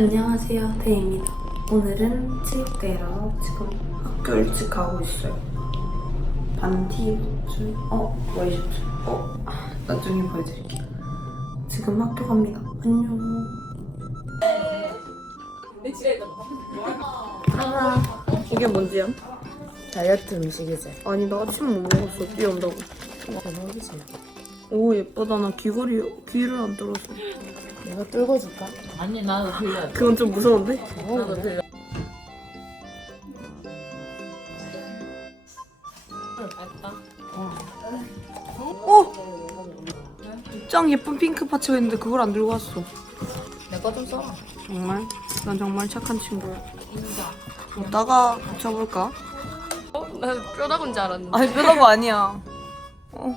안녕하세요, 대입니다. 오늘은 체육대회라 지금 학교 일찍 가고 있어요. 반티 입었죠? 어, 와이셔츠. 어, 아, 나중에 보여드릴게요. 지금 학교 갑니다. 안녕. 하나. 이게 뭔지요? 다이어트 음식이지. 아니, 나 아침 못 먹었어. 비 온다고. 대박이지. 오, 예쁘다. 나 귀걸이, 귀를 안 뚫어서. 내가 뚫고 줄까? 아니 나도 들려. 그건 좀 무서운데? 나도 들려. 짱 예쁜 핑크 파츠가 있는데 그걸 안 들고 왔어. 내거 좀 써. 정말? 난 정말 착한 친구야. 이따가 붙여볼까? 나 뼈다군 줄 알았는데. 아니 뼈다고 아니야. 응?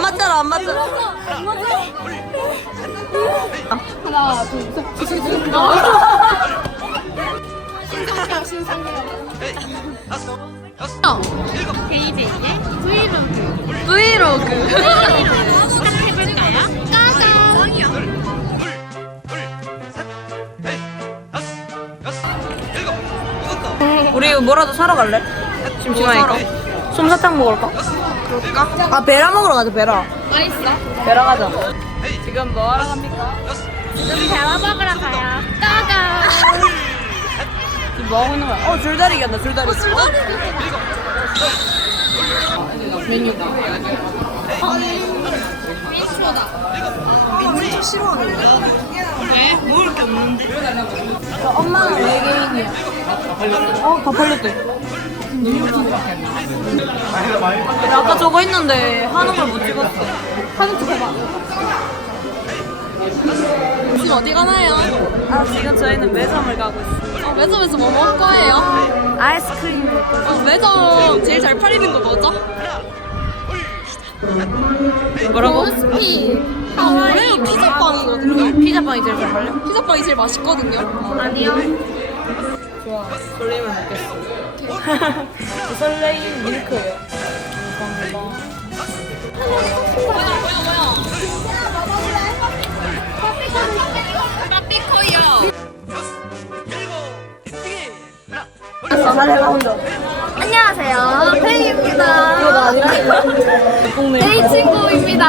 맞잖아 안 맞잖아. 넷, 다섯, 여섯, 일곱, 브이로그. 둘, 둘, 셋, 넷, 다섯, 여섯, 일곱, 여덟, 우리 뭐라도 사러 갈래? 심심하니까. 솜사탕 먹을 까 그럴까? 아 베라 먹으러 가자 베라. 맛있어? 베라 가자. 지금 뭐 하러 갑니까? 우리 대화 먹으러 가요. 까가. 지금 뭐 하고 있는 거야? 어 줄다리기 한다 줄다리기. 엄마는 외계인이야. 어, 다 팔렸대. 나 아까 저거 있는데 하는 걸 못 찍었어. 사진 찍어봐. 지금 어디 가나요? 아, 지금 저희는 매점을 가고 있어요. 어, 매점에서 뭐 먹을 거예요? 아이스크림. 어, 매점 제일 잘 팔리는 거 뭐죠? 뭐라고? 스피. 아, 원래는 피자빵이거든요. 피자빵이 제일 잘 팔려? 피자빵이 제일 맛있거든요. 아니요. 좋아. 설레이면 먹겠어. 설레임 밀크예요. 감사합니다. 뭐야, 뭐야, 뭐야. 안녕하세요. 페이입니다. 페이 친구입니다.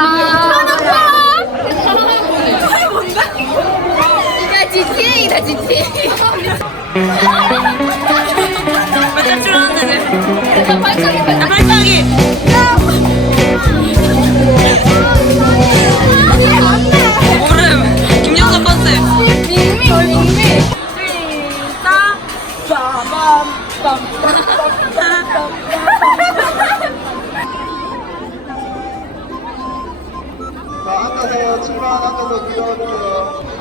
이거 GTA다, GTA. 몇점 줄었는데? 발차기, 발차기. 발차기! 오름! 김영석 컨셉! 밍밍, 밍밍. 시작! 자, 앉아서 출발 앉아서 기다려주세요.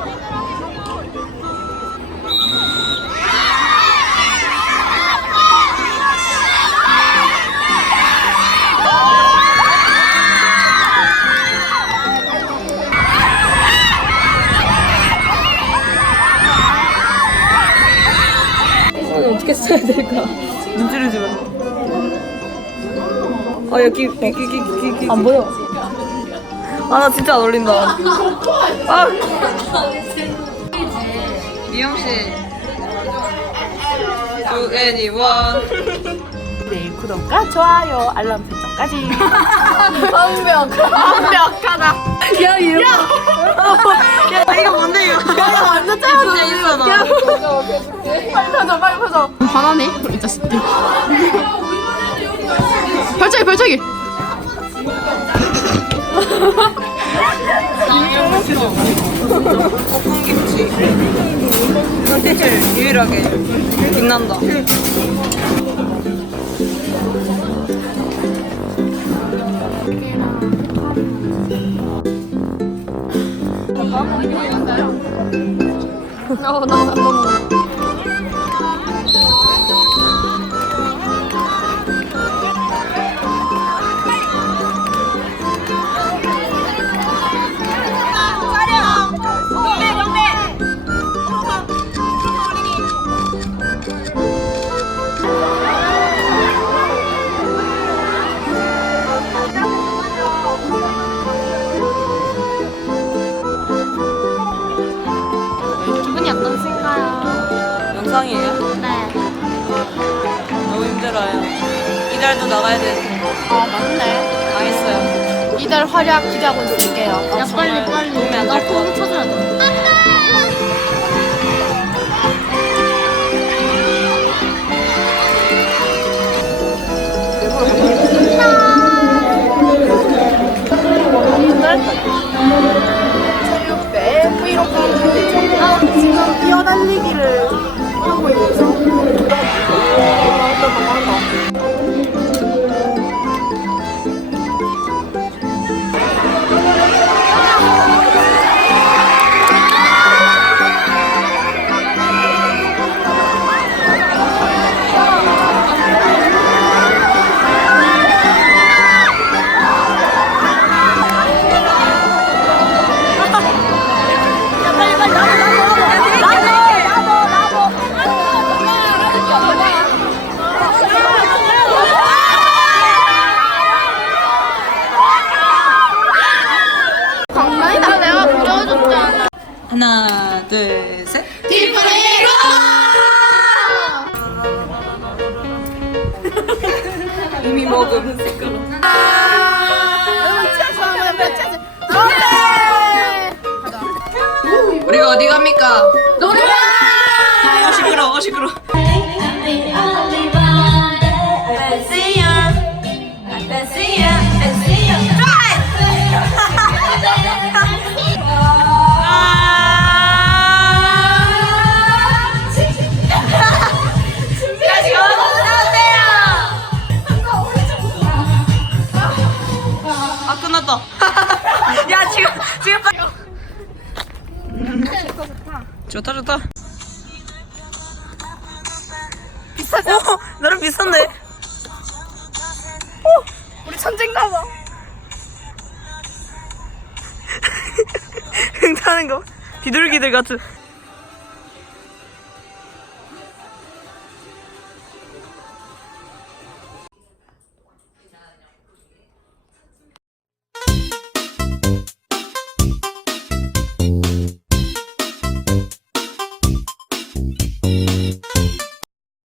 써야 될까? 눈치를 주면. 아, 여기, 여기, 여기, 여기, 여기. 안 보여. 아, 나 진짜 안 어울린다. 아! 미영 씨. To anyone. 네, 구독과 좋아요, 알람 설정 정도까지. 완벽. 완벽하다. 야, 이거. 야 이거 뭔데 이거? 야 완전 짧은데 있어 나. 빨리 펴줘, 빨리 펴줘. 화나네, 이 자식들. 발차기, 발차기. 햇빛을 유일하게 빛난다. 어, 나 잠깐만. 힘들어요. 이달도 나가야 되는데 아, 맞네. 망했어요. 이달 활약 기대하고 있을게요. 야, 빨리, 빨리. 안될것 같아. 쳐줘야 돼. 체육 하나 둘 셋. 이미 먹음 시끄러. 우리가 어디 갑니까? 노래방. 어 시끄러, 어 시끄러. 오, 나름 비싼데. 우리 천재인가 봐. 흥타는 거. 비둘기들 같은.